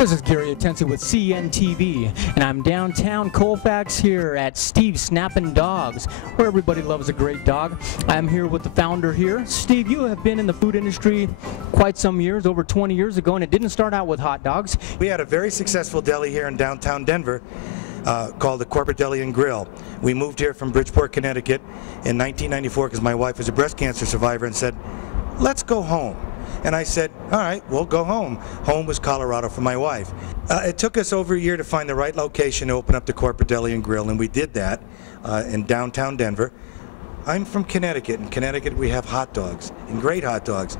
This is Gary Atensi with CNTV, and I'm downtown Colfax here at Steve's Snappin Dogs, where everybody loves a great dog. I'm here with the founder here. Steve, you have been in the food industry quite some years, over 20 years ago, and it didn't start out with hot dogs. We had a very successful deli here in downtown Denver called the Corporate Deli and Grill. We moved here from Bridgeport, Connecticut in 1994 because my wife was a breast cancer survivor and said, let's go home. And I said, all right, we'll go home. Home was Colorado for my wife. It took us over a year to find the right location to open up the Corporate Deli and Grill, and we did that in downtown Denver. I'm from Connecticut. In Connecticut, we have hot dogs, and great hot dogs.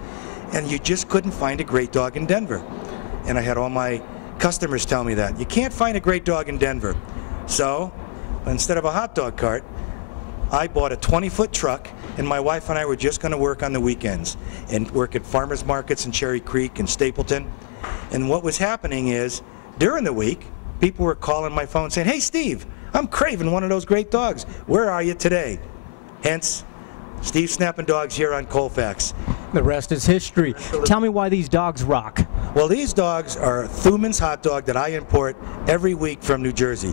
And you just couldn't find a great dog in Denver. And I had all my customers tell me that. You can't find a great dog in Denver. So, instead of a hot dog cart, I bought a 20-foot truck, and my wife and I were just going to work on the weekends and work at farmers markets in Cherry Creek and Stapleton. And what was happening is, during the week, people were calling my phone saying, hey Steve, I'm craving one of those great dogs. Where are you today? Hence, Steve's Snappin Dogs here on Colfax. The rest is history. Tell me why these dogs rock. Well, these dogs are Thuman's hot dog that I import every week from New Jersey.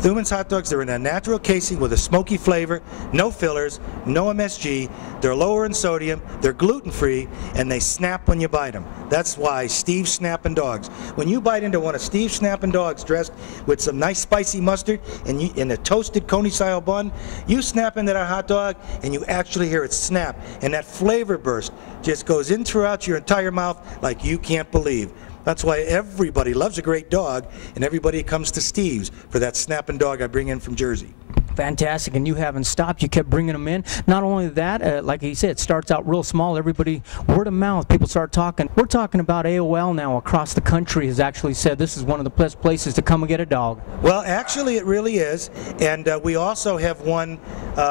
Thuman's hot dogs, they're in a natural casing with a smoky flavor, no fillers, no MSG, they're lower in sodium, they're gluten-free, and they snap when you bite them. That's why Steve's Snappin Dogs. When you bite into one of Steve's Snappin Dogs dressed with some nice spicy mustard and in a toasted coney-style bun, you snap into that hot dog and you actually hear it snap, and that flavor burst just goes in throughout your entire mouth like you can't believe. That's why everybody loves a great dog, and everybody comes to Steve's for that snapping dog I bring in from Jersey. Fantastic, and you haven't stopped. You kept bringing them in. Not only that, like he said, it starts out real small. Everybody, word of mouth, people start talking. We're talking about AOL now across the country has actually said this is one of the best places to come and get a dog. Well, actually, it really is, and we also have won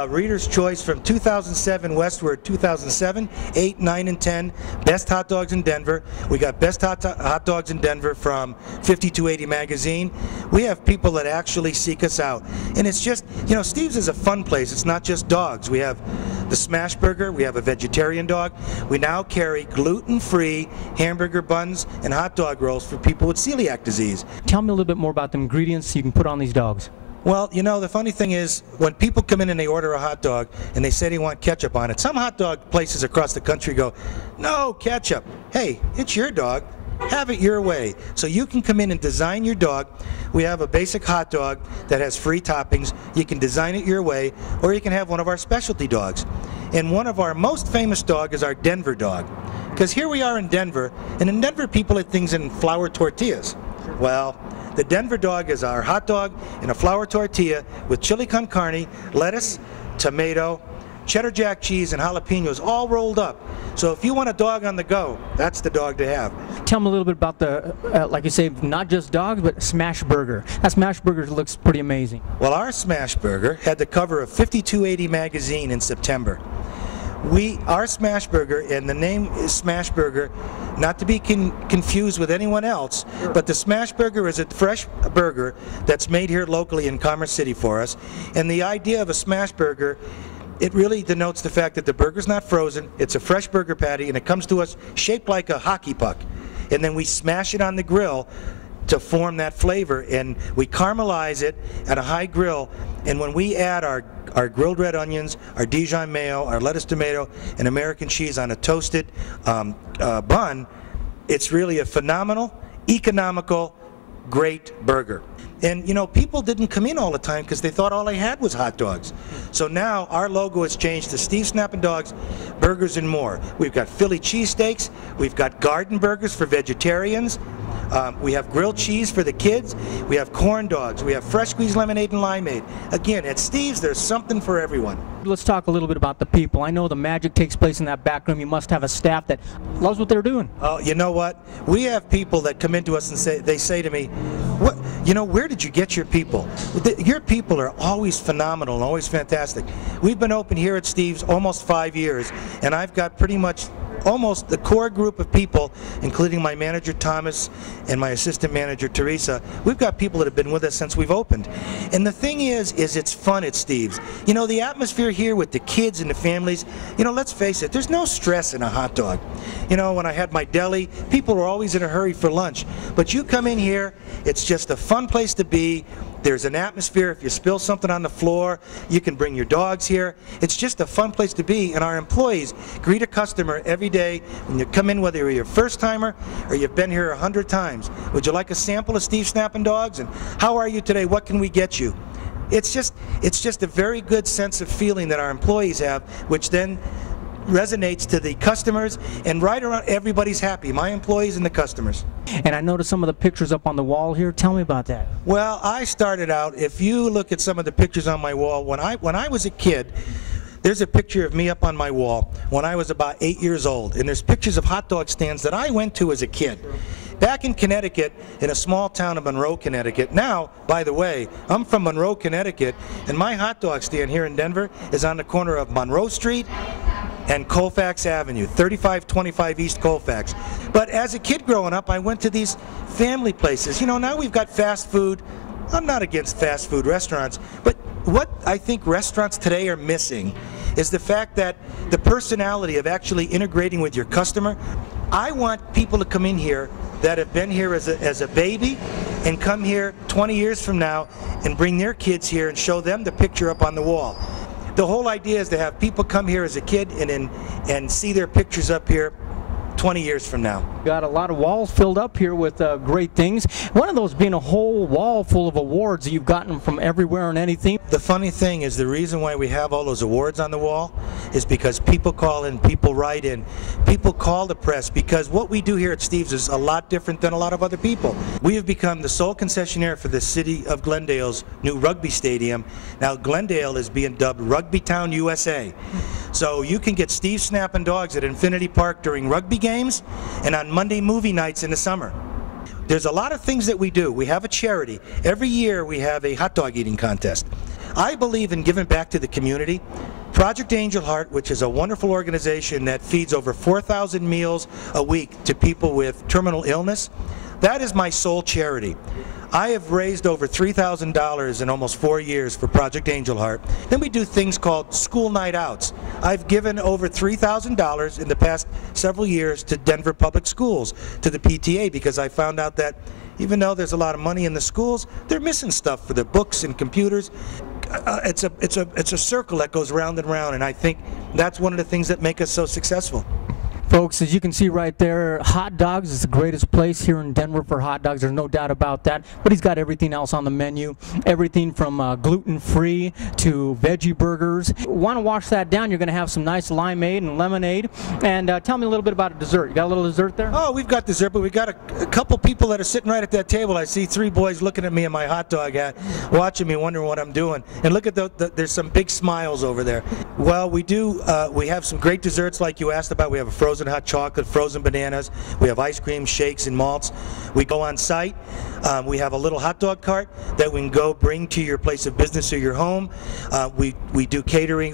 Reader's Choice from 2007 westward, 2007, 8, 9, and 10, Best Hot Dogs in Denver. We got Best Hot Dogs in Denver from 5280 magazine. We have people that actually seek us out, and it's just, you know, Steve's is a fun place. It's not just dogs. We have the smash burger. We have a vegetarian dog. We now carry gluten-free hamburger buns and hot dog rolls for people with celiac disease. Tell me a little bit more about the ingredients you can put on these dogs. Well, you know, the funny thing is, when people come in and they order a hot dog and they say they want ketchup on it, some hot dog places across the country go, no ketchup. Hey, it's your dog. Have it your way. So you can come in and design your dog. We have a basic hot dog that has free toppings. You can design it your way, or you can have one of our specialty dogs. And one of our most famous dog is our Denver dog. Because here we are in Denver, and in Denver people eat things in flour tortillas. Well, the Denver dog is our hot dog in a flour tortilla with chili con carne, lettuce, tomato, cheddar jack cheese, and jalapenos all rolled up. So if you want a dog on the go, that's the dog to have. Tell me a little bit about the, like you say, not just dogs, but smash burger. That smash burger looks pretty amazing. Well, our smash burger had the cover of 5280 magazine in September. Our smash burger, and the name is smash burger, not to be confused with anyone else, but the smash burger is a fresh burger that's made here locally in Commerce City for us. And the idea of a smash burger, it really denotes the fact that the burger's not frozen, it's a fresh burger patty, and it comes to us shaped like a hockey puck. And then we smash it on the grill to form that flavor, and we caramelize it at a high grill, and when we add our grilled red onions, our Dijon mayo, our lettuce tomato, and American cheese on a toasted bun, it's really a phenomenal, economical, great burger. And you know, people didn't come in all the time because they thought all they had was hot dogs. So now our logo has changed to Steve's Snappin Dogs, Burgers and More. We've got Philly cheesesteaks, we've got garden burgers for vegetarians, we have grilled cheese for the kids, we have corn dogs, we have fresh squeezed lemonade and limeade. Again, at Steve's, there's something for everyone. Let's talk a little bit about the people. I know the magic takes place in that back room. You must have a staff that loves what they're doing. Oh, you know what? We have people that come into us and they say to me, "What? You know, where did you get your people? Your people are always phenomenal and always fantastic." We've been open here at Steve's almost 5 years, and I've got pretty much almost the core group of people, including my manager Thomas and my assistant manager Teresa. We've got people that have been with us since we've opened. And the thing is it's fun at Steve's. You know, the atmosphere here with the kids and the families, you know, let's face it, there's no stress in a hot dog. You know, when I had my deli, people were always in a hurry for lunch. But you come in here, it's just a fun place to be. There's an atmosphere. If you spill something on the floor, you can bring your dogs here. It's just a fun place to be, and our employees greet a customer every day when you come in, whether you're your first timer or you've been here 100 times. Would you like a sample of Steve's Snappin' Dogs? And how are you today? What can we get you? It's just a very good sense of feeling that our employees have, which then resonates to the customers, and right around everybody's happy, my employees and the customers. And I noticed some of the pictures up on the wall here. Tell me about that. Well, I started out, if you look at some of the pictures on my wall, when I was a kid, there's a picture of me up on my wall when I was about 8 years old, and there's pictures of hot dog stands that I went to as a kid. Back in Connecticut, in a small town of Monroe, Connecticut. Now, by the way, I'm from Monroe, Connecticut, and my hot dog stand here in Denver is on the corner of Monroe Street and Colfax Avenue, 3525 East Colfax. But as a kid growing up, I went to these family places. You know, now we've got fast food. I'm not against fast food restaurants, but what I think restaurants today are missing is the fact that the personality of actually integrating with your customer. I want people to come in here that have been here as a baby and come here 20 years from now and bring their kids here and show them the picture up on the wall. The whole idea is to have people come here as a kid and see their pictures up here 20 years from now. Got a lot of walls filled up here with great things. One of those being a whole wall full of awards that you've gotten from everywhere and anything. The funny thing is the reason why we have all those awards on the wall is because people call in, people write in, people call the press, because what we do here at Steve's is a lot different than a lot of other people. We have become the sole concessionaire for the city of Glendale's new rugby stadium. Now Glendale is being dubbed Rugby Town, USA. So you can get Steve's Snappin' Dogs at Infinity Park during rugby games and on Monday movie nights in the summer. There's a lot of things that we do. We have a charity. Every year we have a hot dog eating contest. I believe in giving back to the community. Project Angel Heart, which is a wonderful organization that feeds over 4,000 meals a week to people with terminal illness, that is my sole charity. I have raised over $3,000 in almost 4 years for Project Angel Heart. Then we do things called school night outs. I've given over $3,000 in the past several years to Denver Public Schools, to the PTA, because I found out that even though there's a lot of money in the schools, they're missing stuff for the books and computers. It's a circle that goes round and round, and I think that's one of the things that make us so successful. Folks, as you can see right there, hot dogs is the greatest place here in Denver for hot dogs. There's no doubt about that. But he's got everything else on the menu. Everything from gluten-free to veggie burgers. Want to wash that down, you're going to have some nice limeade and lemonade. And tell me a little bit about a dessert. You got a little dessert there? Oh, we've got dessert, but we've got a couple people that are sitting right at that table. I see 3 boys looking at me in my hot dog hat, watching me, wondering what I'm doing. And look at there's some big smiles over there. Well, we have some great desserts like you asked about. We have a frozen hot chocolate, frozen bananas. We have ice cream, shakes, and malts. We go on site. We have a little hot dog cart that we can go bring to your place of business or your home. We do catering,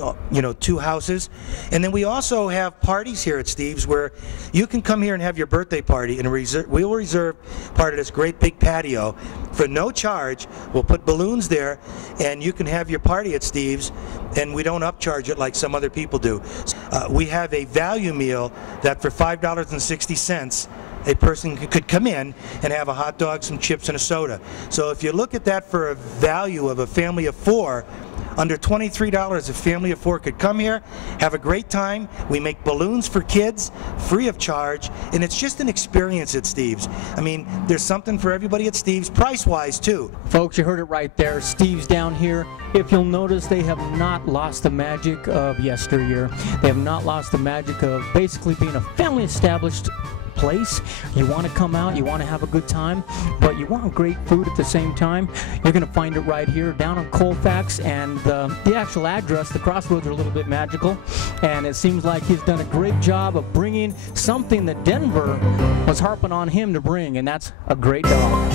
to houses. And then we also have parties here at Steve's where you can come here and have your birthday party, and we'll reserve part of this great big patio for no charge. We'll put balloons there, and you can have your party at Steve's, and we don't upcharge it like some other people do. We have a value meal that for $5.60, a person could come in and have a hot dog, some chips, and a soda. So if you look at that for a value of a family of 4, under $23, a family of 4 could come here, have a great time. We make balloons for kids, free of charge, and it's just an experience at Steve's. I mean, there's something for everybody at Steve's, price-wise too. Folks, you heard it right there. Steve's down here. If you'll notice, they have not lost the magic of yesteryear. They have not lost the magic of basically being a family-established place. You want to come out, you want to have a good time, but you want great food at the same time. You're going to find it right here down on Colfax, and the actual address, the crossroads, are a little bit magical, and it seems like he's done a great job of bringing something that Denver was harping on him to bring, and that's a great dog.